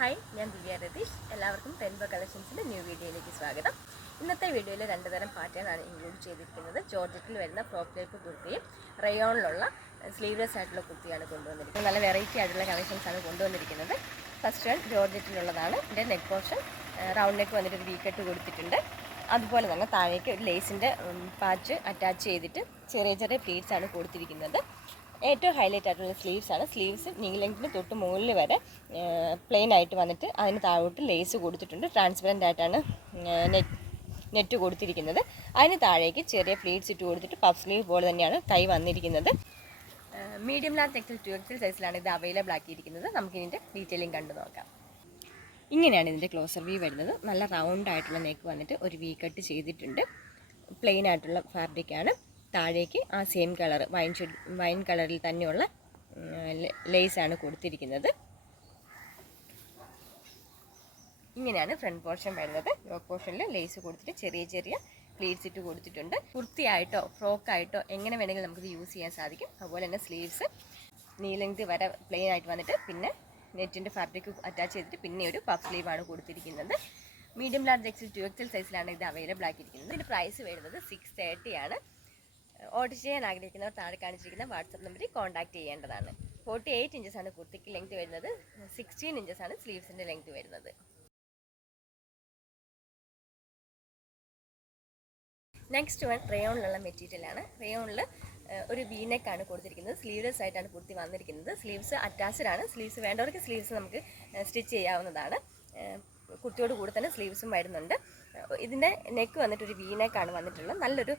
Hi, ഞാൻ ദിവ്യ രതീഷ്. എല്ലാവർക്കും ടെൻബ കളക്ഷൻസിൻ്റെ new വീഡിയോയിലേക്ക് സ്വാഗതം. ഇന്നത്തെ വീഡിയോയിൽ രണ്ട് തരം പാറ്റേൺ ആണ് ഇൻക്ലൂഡ് ചെയ്തിരിക്കുന്നത്. ജോർജറ്റിൽ വരുന്ന ഫ്രോക്ക് ടൈപ്പ് കുർത്തിയും റയോണിലുള്ള സ്ലീവ്ലെസ് ആയിട്ടുള്ള കുർത്തിയാണ് കൊണ്ടുവന്നിരിക്കുന്നത്. നല്ല വെറൈറ്റി ആയിട്ടുള്ള കളക്ഷൻസ് ആണ് കൊണ്ടുവന്നിരിക്കുന്നത്. ഫസ്റ്റ് വൺ ജോർജറ്റിലുള്ളതാണ്. ഇതിൻ്റെ നെക്ക് പോർഷൻ റൗണ്ട് നെക്ക് വന്നിട്ട് ഒരു വി കട്ട് കൊടുത്തിട്ടുണ്ട്. അതുപോലെ തന്നെ താഴേക്ക് ഒരു ലേസിൻ്റെ പാച്ച് അറ്റാച്ച് ചെയ്തിട്ട് ചെറിയ ചെറിയ പ്ലീറ്റ്സ് ആണ് കൊടുത്തിരിക്കുന്നത്. ഏറ്റവും ഹൈലൈറ്റ് ആയിട്ടുള്ള സ്ലീവ്സ് ആണ്. സ്ലീവ്സ് നീ ലെങ്ത്തിന് തൊട്ട് മുകളിൽ വരെ പ്ലെയിൻ ആയിട്ട് വന്നിട്ട് അതിന് താഴോട്ട് ലേസ് കൊടുത്തിട്ടുണ്ട്. ട്രാൻസ്പെറൻ്റ് ആയിട്ടാണ് നെറ്റ് കൊടുത്തിരിക്കുന്നത്. അതിന് താഴേക്ക് ചെറിയ പ്ലീറ്റ്സ് ഇട്ട് കൊടുത്തിട്ട് പഫ് സ്ലീവ് പോലെ തന്നെയാണ് കൈ വന്നിരിക്കുന്നത്. മീഡിയം ലാർജ് എക്സൽ 2XL സൈസിലാണ് ഇത് അവൈലബിൾ ആക്കിയിരിക്കുന്നത്. നമുക്കിതിൻ്റെ ഡീറ്റെയിലിംഗ് കണ്ടു നോക്കാം. ഇങ്ങനെയാണ് ഇതിൻ്റെ ക്ലോസർ വ്യൂ വരുന്നത്. നല്ല റൗണ്ട് ആയിട്ടുള്ള നെക്ക് വന്നിട്ട് ഒരു വി കട്ട് ചെയ്തിട്ടുണ്ട്. പ്ലെയിൻ ആയിട്ടുള്ള ഫാബ്രിക്കാണ്. താഴേക്ക് ആ സെയിം കളർ വൈൻ കളറിൽ തന്നെയുള്ള ലേസാണ് കൊടുത്തിരിക്കുന്നത്. ഇങ്ങനെയാണ് ഫ്രണ്ട് പോർഷൻ വരുന്നത്. യോക്ക് പോർഷനിൽ ലേസ് കൊടുത്തിട്ട് ചെറിയ ചെറിയ പ്ലീറ്റ്സ് ഇട്ട് കൊടുത്തിട്ടുണ്ട്. കുർത്തിയായിട്ടോ ഫ്രോക്കായിട്ടോ എങ്ങനെ വേണമെങ്കിലും നമുക്കിത് യൂസ് ചെയ്യാൻ സാധിക്കും. അതുപോലെ തന്നെ സ്ലീവ്സ് നീ ലെങ്ത് വരെ പ്ലെയിൻ ആയിട്ട് വന്നിട്ട് പിന്നെ നെറ്റിൻ്റെ ഫാബ്രിക് അറ്റാച്ച് ചെയ്തിട്ട് പിന്നെ ഒരു പഫ് സ്ലീവാണ് കൊടുത്തിരിക്കുന്നത്. മീഡിയം ലാർജ് എക്സൽ 2XL സൈസിലാണ് ഇത് അവൈലബിൾ ആക്കിയിരിക്കുന്നത്. ഇതിൻ്റെ പ്രൈസ് വരുന്നത് 630 ആണ്. ഓർഡർ ചെയ്യാൻ ആഗ്രഹിക്കുന്നവർ താഴെ കാണിച്ചിരിക്കുന്ന വാട്സപ്പ് നമ്പറിൽ കോൺടാക്ട് ചെയ്യേണ്ടതാണ്. 48 ഇഞ്ചസാണ് കുർത്തിക്ക് ലെങ്ത് വരുന്നത്. 16 ഇഞ്ചസാണ് സ്ലീവ്സിൻ്റെ ലെങ്ത് വരുന്നത്. നെക്സ്റ്റ് വൺ റയോണിലുള്ള മെറ്റീരിയലാണ്. റയോണിൽ ഒരു വീനെക്കാണ് കൊടുത്തിരിക്കുന്നത്. സ്ലീവ്ലെസ് ആയിട്ടാണ് കുർത്തി വന്നിരിക്കുന്നത്. സ്ലീവ്സ് അറ്റാച്ച്ഡ് ആണ്. സ്ലീവ്സ് വേണ്ടവർക്ക് സ്ലീവ്സ് നമുക്ക് സ്റ്റിച്ച് ചെയ്യാവുന്നതാണ്. കുർത്തിയോട് കൂടെ തന്നെ സ്ലീവ്സും വരുന്നുണ്ട്. ഇതിൻ്റെ നെക്ക് വന്നിട്ട് ഒരു വീനെക്കാണ് വന്നിട്ടുള്ളത്. നല്ലൊരു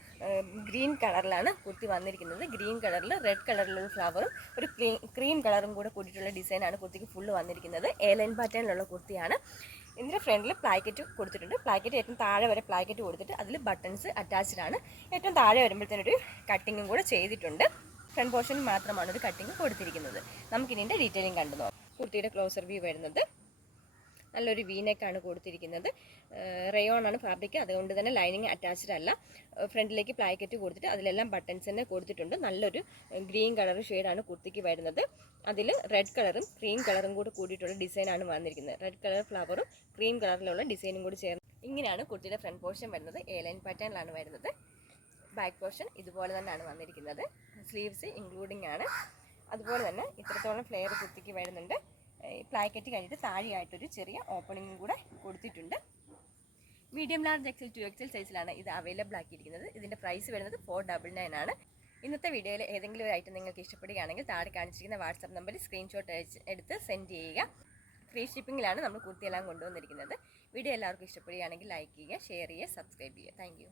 ഗ്രീൻ കളറിലാണ് കുർത്തി വന്നിരിക്കുന്നത്. ഗ്രീൻ കളറിൽ റെഡ് കളറിലുള്ള ഫ്ലവറും ഒരു ക്രീം കളറും കൂടെ കൂടിയിട്ടുള്ള ഡിസൈനാണ് കുർത്തിക്ക് ഫുള്ള് വന്നിരിക്കുന്നത്. എ ലൈൻ പാറ്റേണിലുള്ള കുർത്തിയാണ്. ഇതിൻ്റെ ഫ്രണ്ടിൽ പ്ലാക്കറ്റ് കൊടുത്തിട്ടുണ്ട്. പ്ലാക്കറ്റ് ഏറ്റവും താഴെ വരെ പ്ലാക്കറ്റ് കൊടുത്തിട്ട് അതിൽ ബട്ടൺസ് അറ്റാച്ച്ഡ് ആണ്. ഏറ്റവും താഴെ വരുമ്പോഴത്തേനൊരു കട്ടിങ്ങും കൂടെ ചെയ്തിട്ടുണ്ട്. ഫ്രണ്ട് പോർഷനിൽ മാത്രമാണ് ഒരു കട്ടിങ് കൊടുത്തിരിക്കുന്നത്. നമുക്കിതിൻ്റെ ഡീറ്റെയിലിംഗ് കണ്ടു നോക്കാം. കുർത്തിയുടെ ക്ലോസർ വ്യൂ വരുന്നത് നല്ലൊരു വീനെക്കാണ് കൊടുത്തിരിക്കുന്നത്. റയോൺ ആണ് ഫാബ്രിക്, അതുകൊണ്ട് തന്നെ ലൈനിങ് അറ്റാച്ച്ഡ് അല്ല. ഫ്രണ്ടിലേക്ക് പ്ലാക്കറ്റ് കൊടുത്തിട്ട് അതിലെല്ലാം ബട്ടൺസ് തന്നെ കൊടുത്തിട്ടുണ്ട്. നല്ലൊരു ഗ്രീൻ കളർ ഷെയ്ഡാണ് കുർത്തിക്ക് വരുന്നത്. അതിൽ റെഡ് കളറും ക്രീം കളറും കൂടെ കൂടിയിട്ടുള്ള ഡിസൈനാണ് വന്നിരിക്കുന്നത്. റെഡ് കളർ ഫ്ലവറും ക്രീം കളറിലുള്ള ഡിസൈനും കൂടി ചേർന്ന് ഇങ്ങനെയാണ് കുർത്തിയുടെ ഫ്രണ്ട് പോർഷൻ വരുന്നത്. എ ലൈൻ പാറ്റേണിലാണ് വരുന്നത്. ബാക്ക് പോർഷൻ ഇതുപോലെ തന്നെയാണ് വന്നിരിക്കുന്നത്. സ്ലീവ്സ് ഇൻക്ലൂഡിങ് ആണ്. അതുപോലെ തന്നെ ഇത്രത്തോളം ഫ്ലെയർ കുർത്തിക്ക് വരുന്നുണ്ട്. പ്ലാക്കറ്റ് കഴിഞ്ഞിട്ട് താഴെയായിട്ടൊരു ചെറിയ ഓപ്പണിങ്ങും കൂടെ കൊടുത്തിട്ടുണ്ട്. മീഡിയം ലാർജ് എക്സൽ 2XL സൈസിലാണ് ഇത് അവൈലബിൾ ആക്കിയിരിക്കുന്നത്. ഇതിൻ്റെ പ്രൈസ് വരുന്നത് 499 ആണ്. ഇന്നത്തെ വീഡിയോയിൽ ഏതെങ്കിലും ഒരു ഐറ്റം നിങ്ങൾക്ക് ഇഷ്ടപ്പെടുകയാണെങ്കിൽ താഴെ കാണിച്ചിരിക്കുന്ന വാട്സാപ്പ് നമ്പറിൽ സ്ക്രീൻഷോട്ട് എടുത്ത് സെൻഡ് ചെയ്യുക. ഫ്രീ ഷിപ്പിങ്ങിലാണ് നമ്മൾ കുർത്തിയെല്ലാം കൊണ്ടുവന്നിരിക്കുന്നത്. വീഡിയോ എല്ലാവർക്കും ഇഷ്ടപ്പെടുകയാണെങ്കിൽ ലൈക്ക് ചെയ്യുക, ഷെയർ ചെയ്യുക, സബ്സ്ക്രൈബ് ചെയ്യുക. താങ്ക്